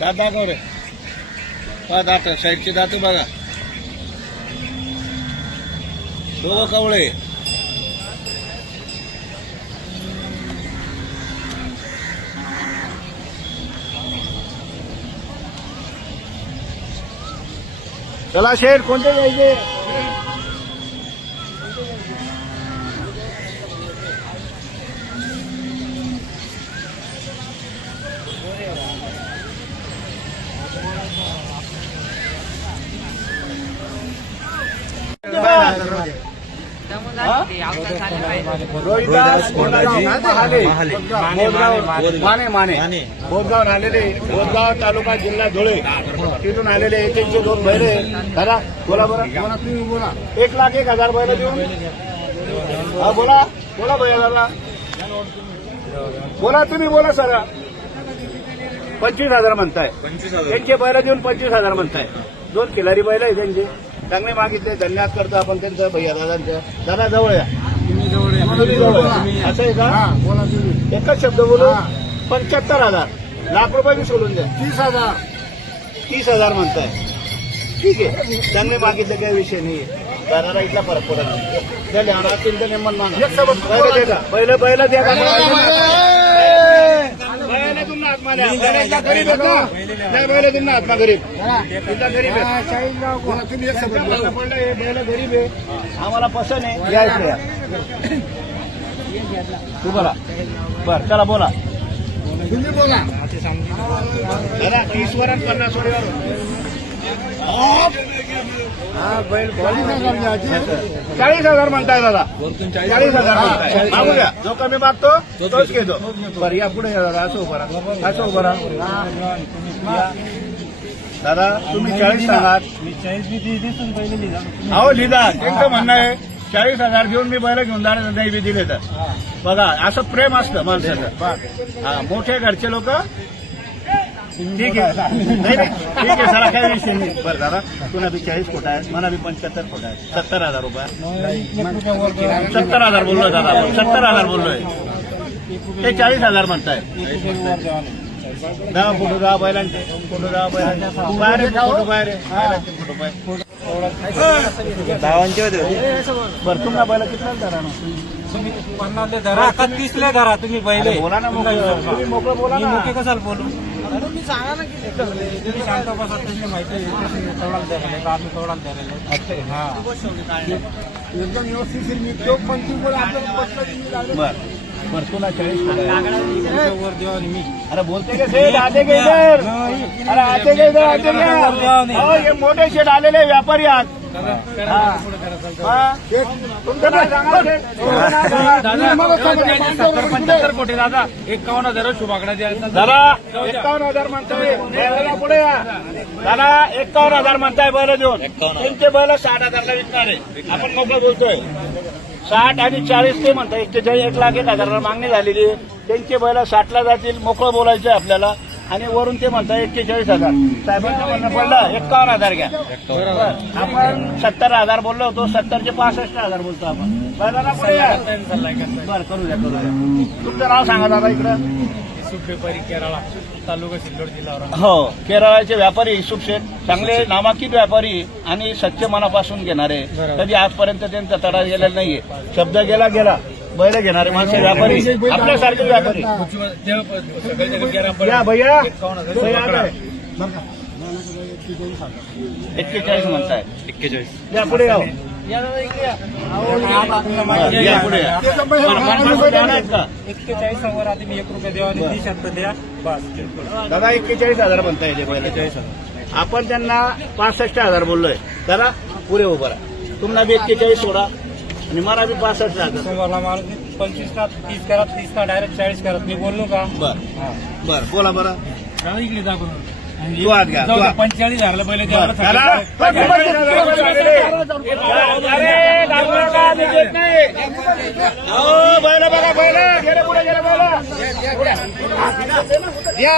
दात दाखव रे. दात साईडचे दात बघा. दोघं कवळे. चला शेठ कोणते जायचे. रोहिदास कोंडाजी महाले माने बोधगाव आलेले. बोधगाव तालुका जिल्हा धुळे तिथून आलेले. एक दोन बैले. दादा बोला बरं. तुम्ही बोला. 1,01,000 बैल देऊन. हा बोला बोला भैया. बोला तुम्ही बोला सर. 25,000 म्हणताय. त्यांचे बैल देऊन 25,000 म्हणताय. 2 खिलारी बैल आहे त्यांचे. चांगले मागितले. धन्यवाद करतो आपण त्यांचं भैया दादांच्या. दादा जवळ या. असं आहे का. एकच शब्द बोलू. 75,000 लाख रुपये बी सोडून द्या. 30,000 म्हणताय. ठीक आहे. चांगले मागितले काही विषय नाही. दादाला इथला फरक पडत नाही. नेमन मागा पहिलं पहिलं द्या. गरीब तुमना आत्मा गरीब. गरीब आहे. आम्हाला पसंत आहे. या इकडे तू बोला. बर चला बोला. तुम्ही बोला. 30 वर 50 वर 40,000 म्हणताय दादा. 40,000 म्हणताय. मागू द्या. जो कमी मागतो तोच घेतो. बरं या पुढे या दादा. असं उभं राहा. असं उभं राहा. दादा तुम्ही 40 सांगाल. अहो लिहिला. त्यांचं म्हणणं आहे 40,000 घेऊन मी बैल घेऊन जाण्याचं नाही बी दिले तर. बघा असं प्रेम असतं माणसाचं. हा मोठे घरचे लोक. ठीक आहे. नाही ठीक आहे सर. काही विषय नाही. बरं दादा तुला बी 40 फूट आहे. मला बी 75 फूट आहे. 70,000 रुपये. 70,000 बोललोय दादा. 70,000 बोललोय. ते 40,000 म्हणताय. 10 फुट 10 बैलांचे. फोटो 10 बैलांचे. बाहेर फोटो बाहेर फोटो बाहेर. बरं तुम्हाला बैल कितना धरा ना. तुम्ही 50 धरा का 30 धरा. तुम्ही पहिले बोला ना. तुम्ही मोकळं बोला ना. कशाला बोलू. तुम्ही सांगा ना की तुम्ही सांगता बसा. तुम्ही माहिती आहे तेवढाच धरले का आम्ही तेवढाच धरले. हा एकदम व्यवस्थित निघतो. पण ती बोल आपल्याला बरं बरं तुला 40 वर देवा मी. अरे बोलते का शेठ. आते का इधर. अरे आते का इधर. आते का. हे मोठे शेठ आलेले व्यापारी आहात. तुमचं नाव सांगा शेठ. 75 कोटी दादा. 51,000 शुभाकडा द्यायचा. दादा 51,000 म्हणताय. पुढे या दादा. 51,000 म्हणताय बैल देऊन. त्यांचे बैल 60,000ला विकणार आहे. आपण मोकळं बोलतोय. 60 आणि 40 ते म्हणताय. 1,01,000 मागणी झालेली. त्यांचे बैल 60ला जातील. मोकळं बोलायचं आपल्याला. आणि वरून ते म्हणताय 41,000. साहेबांचं म्हणणं पडलं 51,000 घ्या. आपण 70,000 बोललो होतो. 70चे 65,000 बोलतो आपण. बैलाला पुढे या. बरं करू द्या करू द्या. तुमचं नाव सांगा दादा इकडं. इसूफ व्यापारी केरळा तालुका सिल्लोड जिल्हा. हो केरळाचे व्यापारी इसूफ शेठ. चांगले नामांकित व्यापारी आणि सच्चे मनापासून घेणारे. कधी आजपर्यंत त्यांचा तडा गेलेला नाहीये. शब्द गेला गेला. बैल घेणारे माणसं व्यापारी आपल्यासारखे व्यापारी. या भैया 41 म्हणताय. 41 या पुढे यावं. या पुढे या. 41 वर आधी मी 1 रुपया देवा. 30 द्या बस. दादा 41,000 म्हणताय. 41,000. आपण त्यांना 65,000 बोललोय. दादा पुढे उभं राहा. तुम्हाला बी 41 सोडा आणि मला बी 65,000. सोमवारला माल 25 का 30 करा. 30 का डायरेक्ट 40 करा. मी बोललो का. बर बोला बरं. इकडे जा करून. तू आत घ्या. 45,000 पहिले द्यायला. बैल बघा. बैल गेले पुढे गेले. बैल या.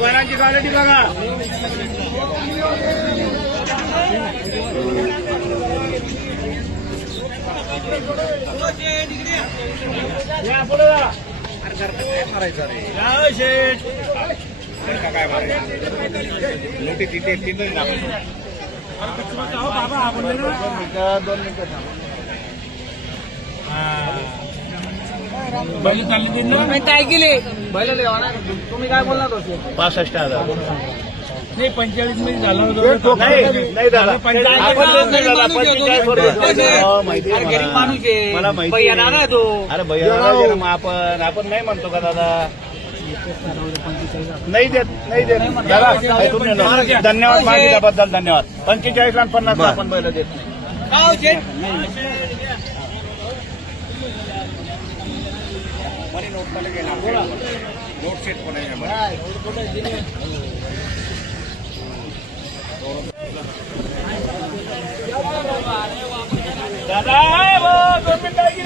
बैलांची क्वालिटी बघा. या पुढे जा. दोन मिनिटं थांबा. बैल चालली काय केले बैल तुम्ही काय बोलणार होते 65,000. नाही 45 मध्ये झालं नाही दादा. आपण नाही दादा, 45 वर देतो. माहिती आहे गरीब मला. माणूस आहे मला माहिती भैया आहे. नाना तो अरे भैया मग आपण नाही म्हणतो का दादा. नाही देत दादा. ऐकून घ्या ना. धन्यवाद मागितल्याबद्दल धन्यवाद. 45 आणि 50 आपण बैल देत नाही. दादा दोन मिनिटं ऐक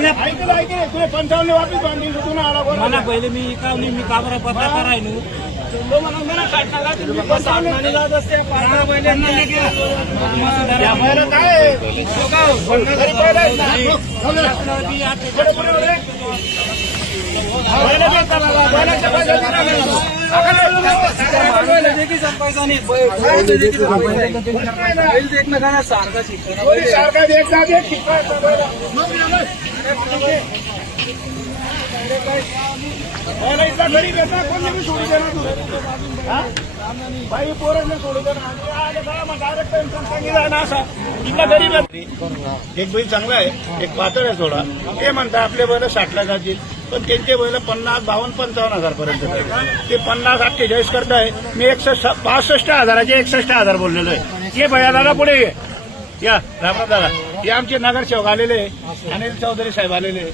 ना. तुला 55 वापस बांधील तुला आला बरोबर. मला पहिले मी इकावली मी काबरा पत्ता करायलो तो म्हणून मला 60 तुम्ही 55 लावत असते. या बैल काय आहे? घरी बैल आहेत ना. पुढे पुढे पुढे. बैल घेता दादा. बैलाच्या पैशाची सारखा देखता देख शिकवायचा बैल. बैल इथला घरी घेता कोणी बी सोडू देणार तू. हा? बाई पोरांना सोडू देणार. डायरेक्ट सांगितलं ना असा इथला गरीब एक बैल चांगला आहे, एक पातळ आहे थोडा. ते म्हणतात आपले बैल 60ला जातील, पण त्यांचे बैल 50, 52, 55,000 पर्यंत ते 50, 48 करताय. मी 65,000चे 61,000 बोललेलो आहे. ये भैया दादा पुढे ये. या रामराव दादा. हे आमचे नगरसेवक आलेले, अनिल चौधरी साहेब आलेले.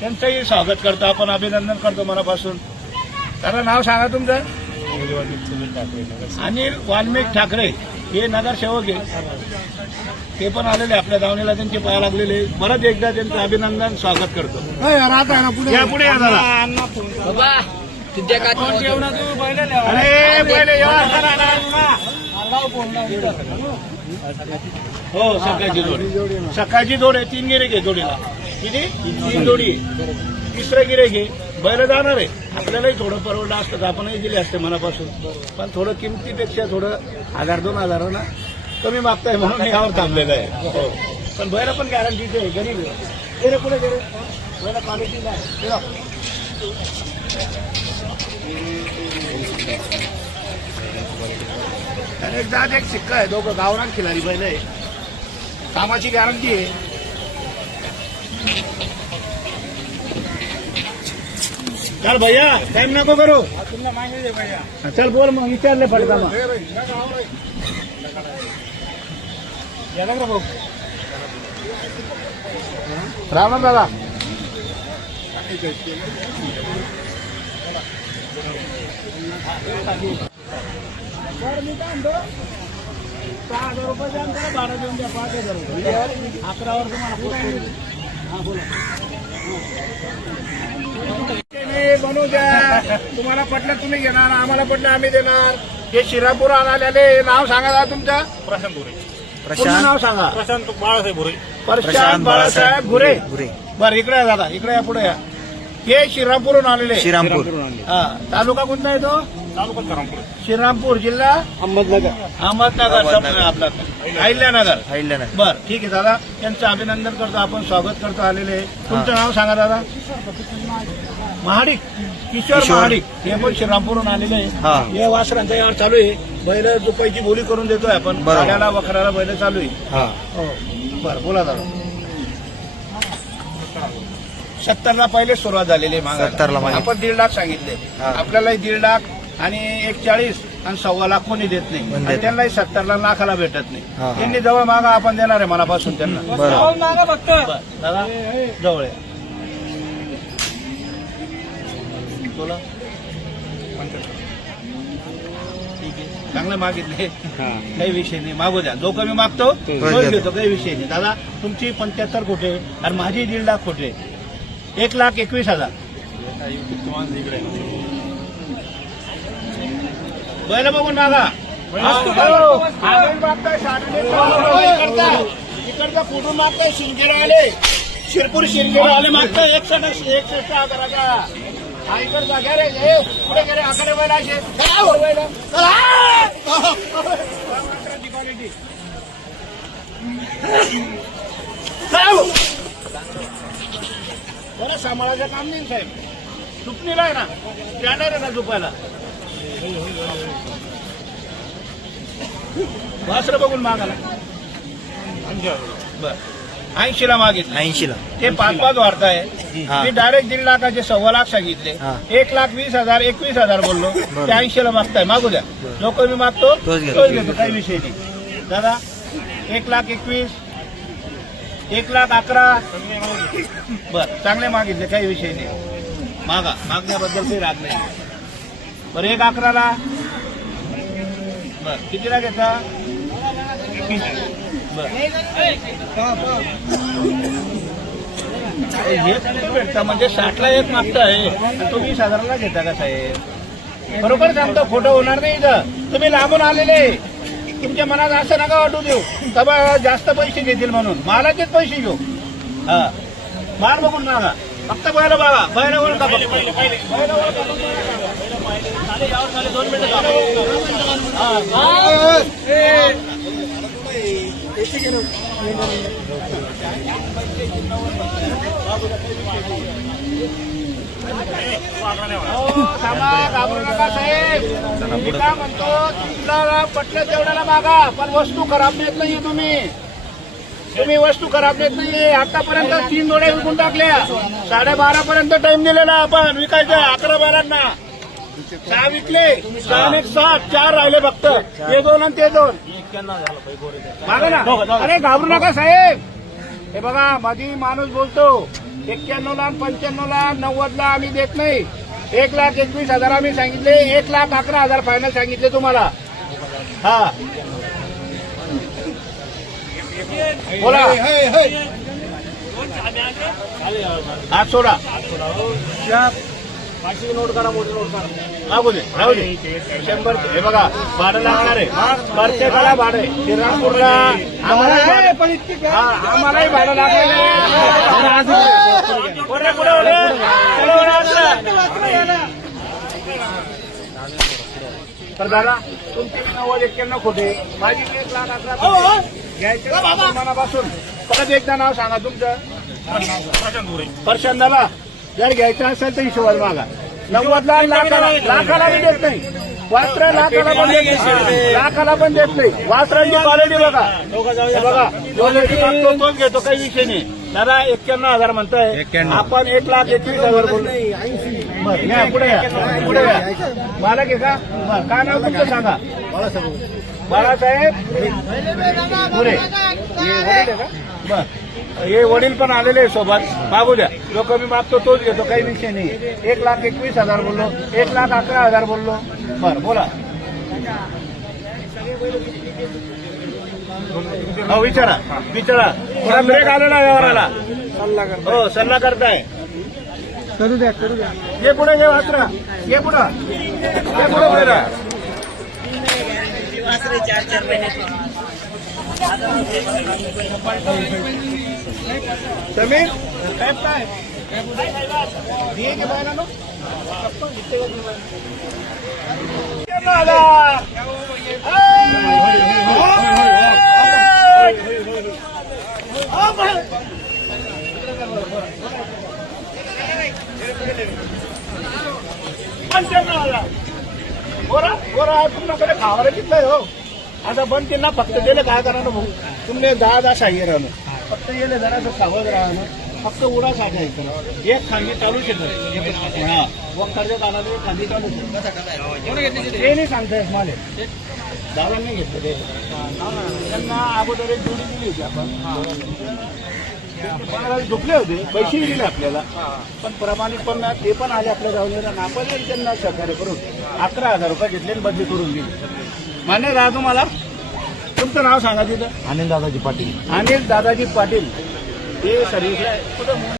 त्यांचंही स्वागत करतो आपण, अभिनंदन करतो मनापासून. त्याला नाव सांगा तुमचं. अनिल वाल्मिक ठाकरे हे नगरसेवक आहे. ते पण आलेले आपल्या दावणीला, त्यांचे पाया लागलेले. परत एकदा त्यांचं अभिनंदन स्वागत करतो. या पुढे या दादा. अरे पहिले हो सकाळची जोड आहे. 3 गिरे घे जोडीला. किती 3 जोडी. तिसरं गिरे घे. बैल जाणार आहे. आपल्यालाही थोडं परवडलं असतं तर आपणही दिले असते मनापासून, पण थोडं किमतीपेक्षा थोडं 1,000-2,000 ना कमी मागताय म्हणून मी यावर थांबलेलं आहे. हो पण बैल पण गॅरंटीचे आहे. गरीब आहे. गेले पुढे गेले बैल क्वालिटीला आहे. एकदा एक शिक्का आहे. दोघं गावरान खिलाडी बैल आहे. कामाची गॅरंटी आहे. चल भैया टाइम नको करू. चल बोल मग विचारले पडता मग. राम दादा. मी काय म्हणतो 6,000 रुपये द्या. भाडं देऊन द्या. 5,000 रुपये 11वर तुम्हाला हा बोला. बनवू द्या. तुम्हाला पटलं तुम्ही घेणार, आम्हाला पटलं आम्ही देणार. हे शिरापूर आलेले. नाव सांगा तुमचं. प्रशांत भुरे. पूर्ण नाव सांगा. प्रशांत बाळासाहेब भुरे. प्रशांत बाळासाहेब घुरे. बरं इकडे या दादा. इकडे या पुढे या. हे श्रीरामपूरहून आलेले. हा तालुका कोणता आहे तो. तालुका श्रीरामपूर. श्रीरामपूर जिल्हा अहमदनगर. आपला अहिल्यानगर. बर ठीक आहे दादा. यांचं अभिनंदन करतो आपण, स्वागत करतो आलेले. तुमचं नाव सांगा दादा. महाडिक. किशोर महाडिक. हे पण श्रीरामपूरहून आलेले आहे. हे वासरांचा यावर चालू आहे. बैल रुपयाची बोली करून देतोय आपण. गाड्याला वखराला बैल चालू आहे. हो बरं बोला दादा. 70ला पहिले सुरुवात झालेली आहे. 70ला आपण 1.5 लाख सांगितले. आपल्यालाही 1.5 लाख आणि 1,40,000 आणि 1.25 लाख कोणी देत नाही. आणि त्यांनाही 70ला लाखाला भेटत नाही. त्यांनी जवळ मागा आपण देणार आहे मनापासून त्यांना. फक्त दादा जवळ आहे. बोला. चांगलं मागितले काही विषय नाही. मागू द्या. जो कमी मागतो तोच घेतो. काही विषय नाही दादा. तुमची 75 खोटे आणि माझी 1.5 लाख खोटे. 1,21,000. बैल बघून मागा. मागताय 60 इकडचा कुठून मागताय शिंदखेडा आले शिरपूर शिरखेडा आले मागताय 61 हजाराचा हा इकडचा घ्या रे पुढे गेले आकडे व्हायला असे बरं सांभाळायचं काम नाही साहेब चुकणीला आहे ना जाणार आहे ना झोपायला वासरं बघून मागाला बर 80ला मागितलं 80ला ते 5-5 वाढताय मी डायरेक्ट 1.5 लाखाचे 1.25 लाख सांगितले 1,20,000 21,000 बोललो ते 80ला मागताय मागू द्या जो मी मागतो तोच तोच घेतो काही विषय नाही दादा 1,21,000 1,11,000 बर चांगले मागितले काही विषय नाही मागा मागण्याबद्दल काही राग नाही बरं 1,11,000 बर कितीला घेता भेटता म्हणजे 60ला एक मागताय तो 20,000ला घेता का साहेब बरोबर सांगतो खोटं होणार नाही इथं तुम्ही लांबून आलेले तुमच्या मनात असं नका वाटू देऊ तबा जास्त पैसे घेतील म्हणून मालाचेच पैसे घेऊ हा माल बघून मागा फक्त बैल बघा बैल ओळखा बैल ओळखा 2 मिनिटं घाबरू नका साहेब मी का म्हणतो तुम्हाला पटलं तेवढ्याला मागा पण वस्तू खराब नेत नाहीये तुम्ही वस्तू खराब नेत नाहीये आतापर्यंत 3 जोड्या विकून टाकल्या 12:30 पर्यंत टाइम दिलेला आपण विकायच्या 11-12 6 विकले 6 4 राहिले फक्त ते 2 आणि ते 2 मागा ना अरे घाबरू नका साहेब हे बघा मधी माणूस बोलतो 91ला 95ला 90ला आम्ही देत नाही 1,21,000 आम्ही सांगितले 1,11,000 फायनल सांगितले तुम्हाला हा बोला हात सोडा नोट करा मोठी नोट करा मागू दे राहू दे 100 हे बघा भाडं लागणार आहे प्रत्येकाला भाडं आहे श्रीरामपूरला आम्हालाही भाडं लागणार तर दादा तुमचे 90-91 खोटे माझी 1,11,000 घ्यायचे मनापासून परत एकदा नाव सांगा तुमचं प्रशांताला जर घ्यायचं असेल तर हिशोबात मागा 90ला लाखाला बी देत नाही वास्त्र लाखाला पण देत नाही वास्त्रांची क्वालिटी बघा तोच घेतो काही विषय नाही दादा 91,000 म्हणताय आपण 1,21,000 बोलतो पुढे या मला घे का काय नाव तुमचं सांगा बाळासाहेब पुरे बर हे वडील पण आलेले सोबत मागू द्या जो कमी मागतो तोच घेतो काही विषय नाही 1,21,000 बोललो 1,11,000 बोललो बर बोला हो विचारा थोडा ब्रेक आलेला व्यवहाराला हो सल्ला करताय करू द्या ये पुढे घे वासरा ये पुढे पुढे समीर काय दिए के बायला नो गोरा तुमच्याकडे खावायला किती हो आता पण त्यांना फक्त दिलं काय करा ना भाऊ तुमने 10 शाही राहणं फक्त येले जरासं सावध राहणं फक्त उडा साठायचं एक खांदी चालू शकत हा वखरच्या कानात एक खांदी चालू शकत ते नाही सांगतायत मला दादा नाही घेतलं ते त्यांना अगोदर एक जोडी दिली होती आपण झोपले होते पैसे दिले आपल्याला पण प्रामाणिकपणा ते पण आले आपल्या गावलेला आपण त्यांना सहकार्य करून 11,000 रुपये घेतले आणि बदली करून दिली मान्य राहा तुम्हाला तुमचं नाव सांगा तिथं अनिल दादाजी पाटील अनिल दादाजी पाटील हे सर्व्हिस कुठं